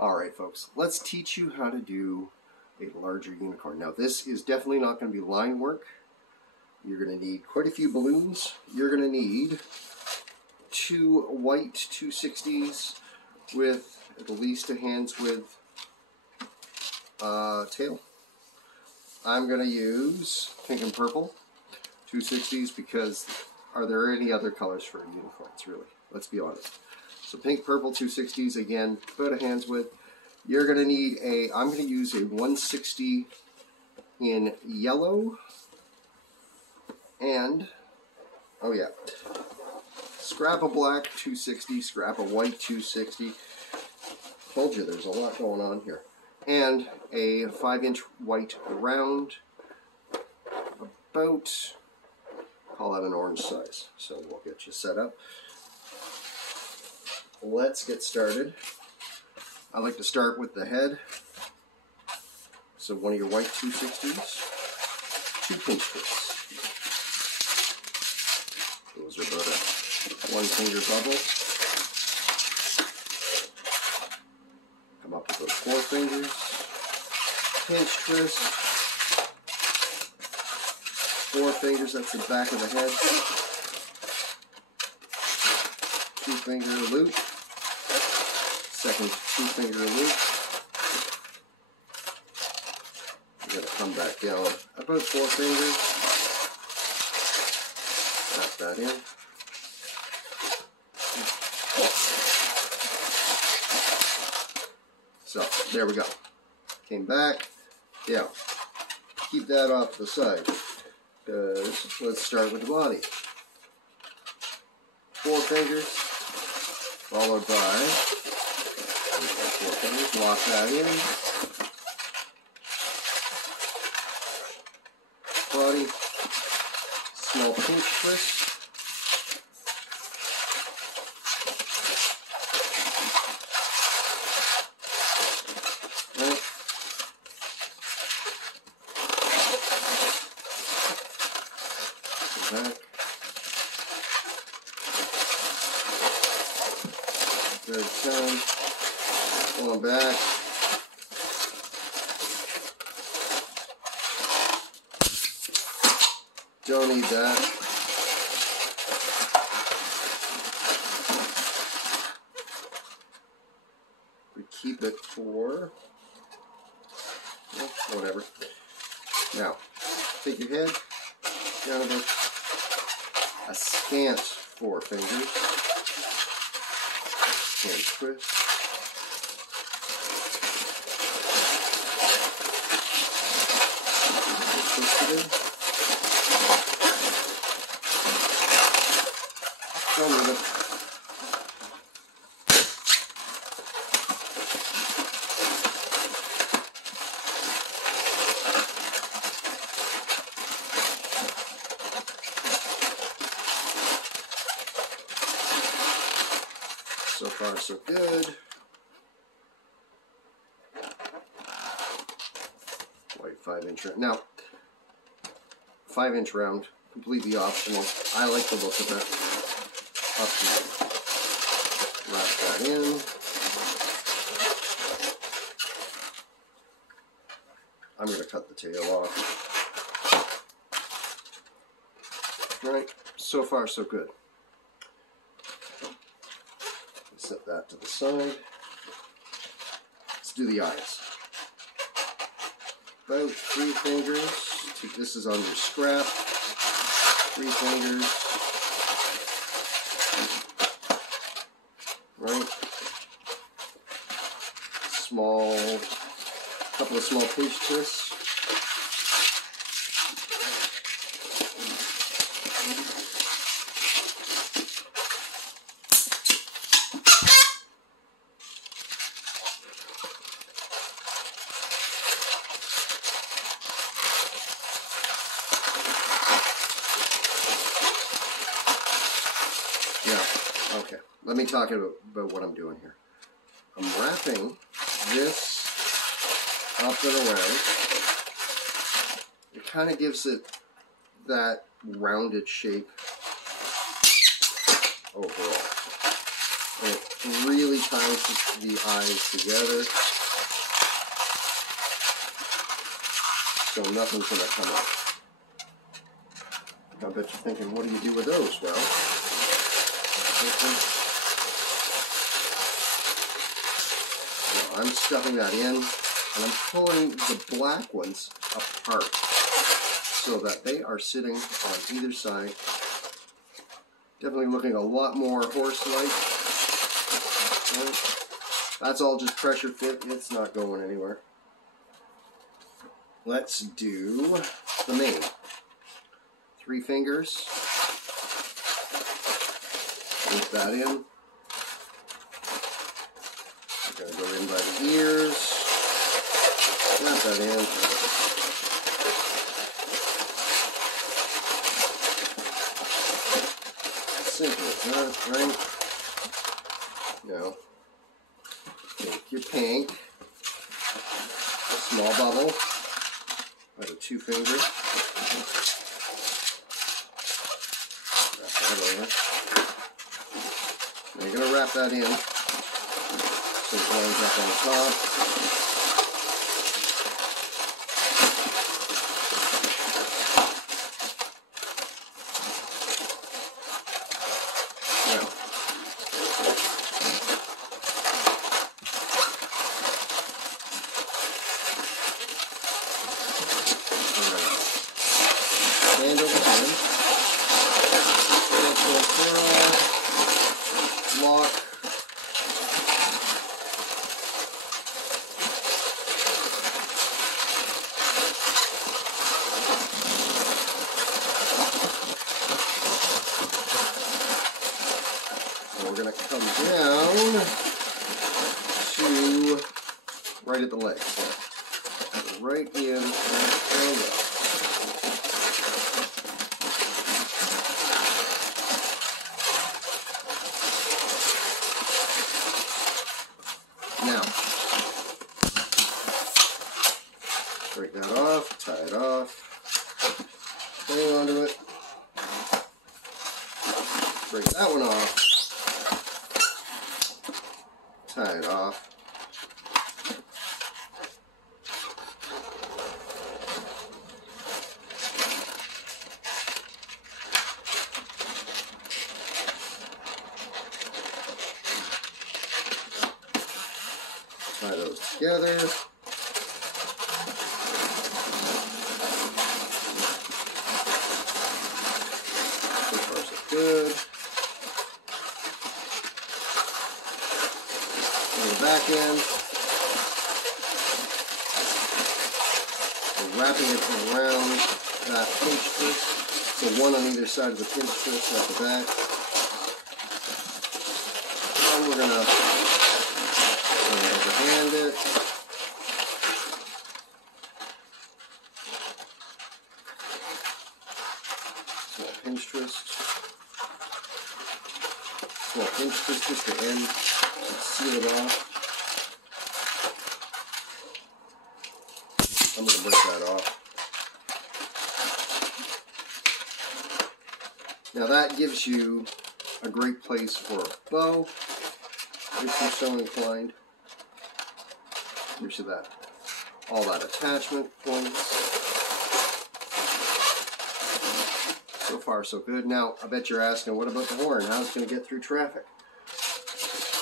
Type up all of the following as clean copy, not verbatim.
Alright folks, let's teach you how to do a larger unicorn. Now this is definitely not going to be line work. You're going to need quite a few balloons. You're going to need 2 white 260s with at least a hand's width tail. I'm going to use pink and purple 260s because are there any other colors for unicorns really? Let's be honest. So pink, purple 260s, again, about a hand's width. You're going to need I'm going to use a 160 in yellow and, oh yeah, scrap a black 260, scrap a white 260. Told you there's a lot going on here. And a 5-inch white round, about, call that an orange size. So we'll get you set up. Let's get started. I like to start with the head. So one of your white 260s, 2 pinch twists. Those are about a 1-finger bubble. Come up with those 4 fingers. Pinch twist. 4 fingers, that's the back of the head. 2-finger loop. Second 2-finger loop. You're going to come back down about 4 fingers. Wrap that in. So, there we go. Came back. Yeah. Keep that off the side. Because let's start with the body. 4 fingers, followed by 4 fingers, lock that in. Body, small pinch twist. Right. Back. Good down. Pulling back. Don't need that. We keep it for, well, whatever. Now, take your head down about a scant 4 fingers. And twist. Twist it in. Don't move it. So far, so good. White 5-inch round. Now, 5-inch round, completely optional. I like the look of it. Up to you. Wrap that in. I'm going to cut the tail off. All right, so far, so good. Set that to the side. Let's do the eyes. About 3 fingers. This is on your scrap. 3 fingers. Right. Couple of small pinch twists. Okay, let me talk about what I'm doing here. I'm wrapping this up and around. It kind of gives it that rounded shape overall. And it really ties the eyes together, so nothing's going to come up. I bet you're thinking, what do you do with those? Well, I'm stuffing that in, and I'm pulling the black ones apart so that they are sitting on either side. Definitely looking a lot more horse-like. That's all just pressure fit. It's not going anywhere. Let's do the mane. 3 fingers. Put that in. We're going to go in by the ears. Wrap that in. Simple as that, right? Now, take your pink, a small bubble, out of 2 fingers. Wrap that over. Now you're going to wrap that in so it lines up on the top. We're going to come down to right at the leg. So right in, right out. Now, break that off, tie it off, hang onto it, break that one off, tie it off. Tie those together. So far so good. The back end. We're wrapping it around that pinch twist. So one on either side of the pinch twist at the back. And we're going to overhand it. Small pinch twist. Small pinch twist just to end. Seal it off. I'm going to break that off. Now that gives you a great place for a bow, if you're so inclined. Gives you that, all that attachment points. So far so good. Now, I bet you're asking, what about the horn? How's it going to get through traffic?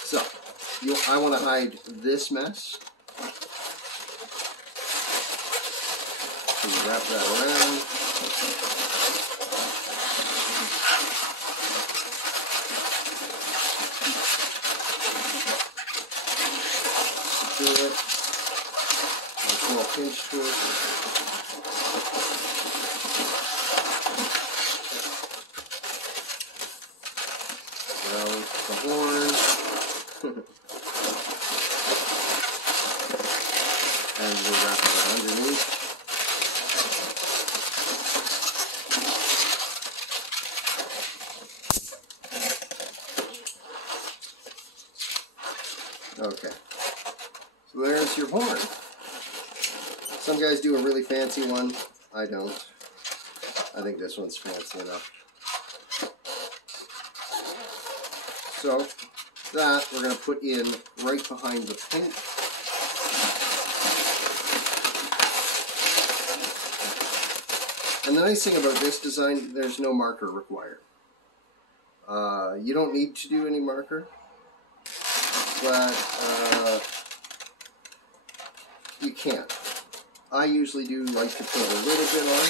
So, I want to hide this mess. So you wrap that around. Secure it. A small pinch twist. Around the horn. And we'll wrap it underneath. Okay. So there's your horn. Some guys do a really fancy one. I don't. I think this one's fancy enough. So, That we're going to put in right behind the pink. And the nice thing about this design, there's no marker required. You don't need to do any marker, but you can. I usually do like to put a little bit on.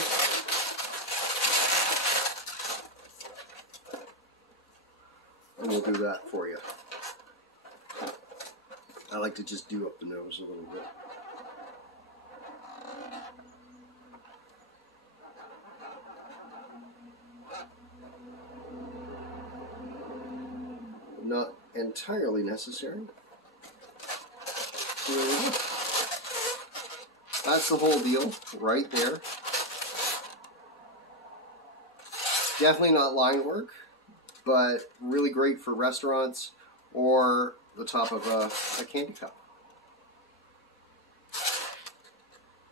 And we'll do that for you. I like to just do up the nose a little bit. Not entirely necessary. So there we go. That's the whole deal right there. Definitely not line work, but really great for restaurants or the top of a candy cup.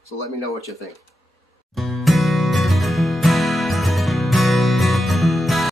So let me know what you think.